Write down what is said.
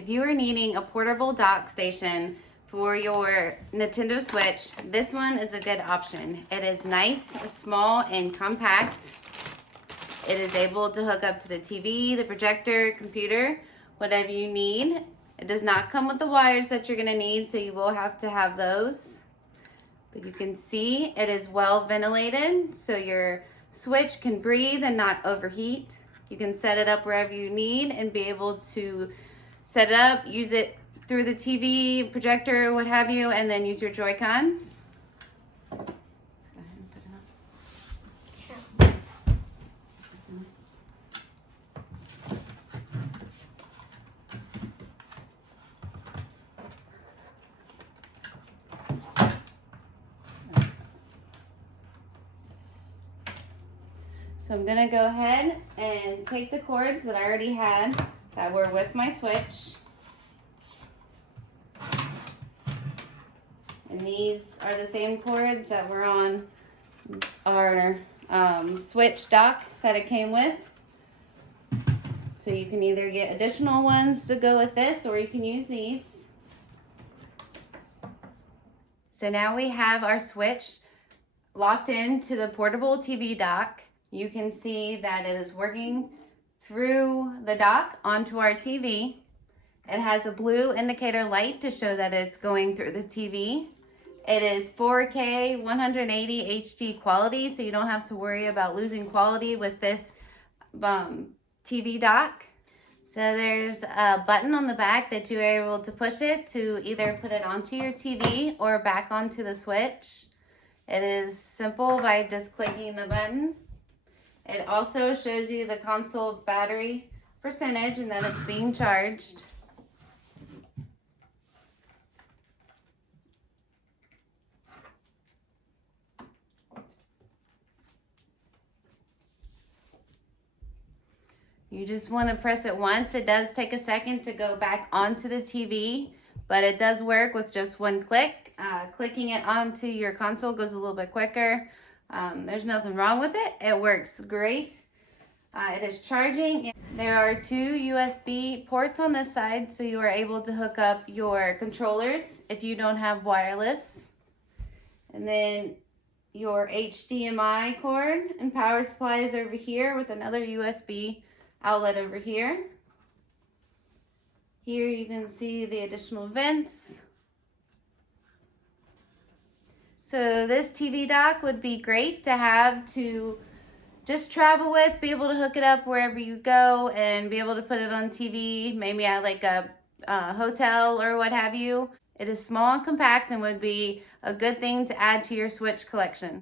if you are needing a portable dock station for your Nintendo Switch, this one is a good option. It is nice, small, and compact. It is able to hook up to the TV, the projector, computer, whatever you need. It does not come with the wires that you're gonna need, so you will have to have those. But you can see it is well ventilated, so your Switch can breathe and not overheat. You can set it up wherever you need and be able to set it up, use it through the TV, projector, what have you, and then use your Joy-Cons. Go ahead and put it up. So I'm gonna go ahead and take the cords that I already had that were with my Switch. And these are the same cords that were on our Switch dock that it came with. So you can either get additional ones to go with this, or you can use these. So now we have our Switch locked into the portable TV dock. You can see that it is working through the dock onto our TV. It has a blue indicator light to show that it's going through the TV. It is 4K 180 HD quality, so you don't have to worry about losing quality with this TV dock. So there's a button on the back that you're able to push it to either put it onto your TV or back onto the Switch. It is simple by just clicking the button. It also shows you the console battery percentage and that it's being charged. You just want to press it once. It does take a second to go back onto the TV, but it does work with just one click. Clicking it onto your console goes a little bit quicker. There's nothing wrong with it. It works great. It is charging. There are 2 USB ports on this side, so you are able to hook up your controllers if you don't have wireless. And then your HDMI cord and power supply is over here with another USB outlet over here. Here you can see the additional vents. So this TV dock would be great to have to just travel with, be able to hook it up wherever you go and be able to put it on TV, maybe at like a hotel or what have you. It is small and compact and would be a good thing to add to your Switch collection.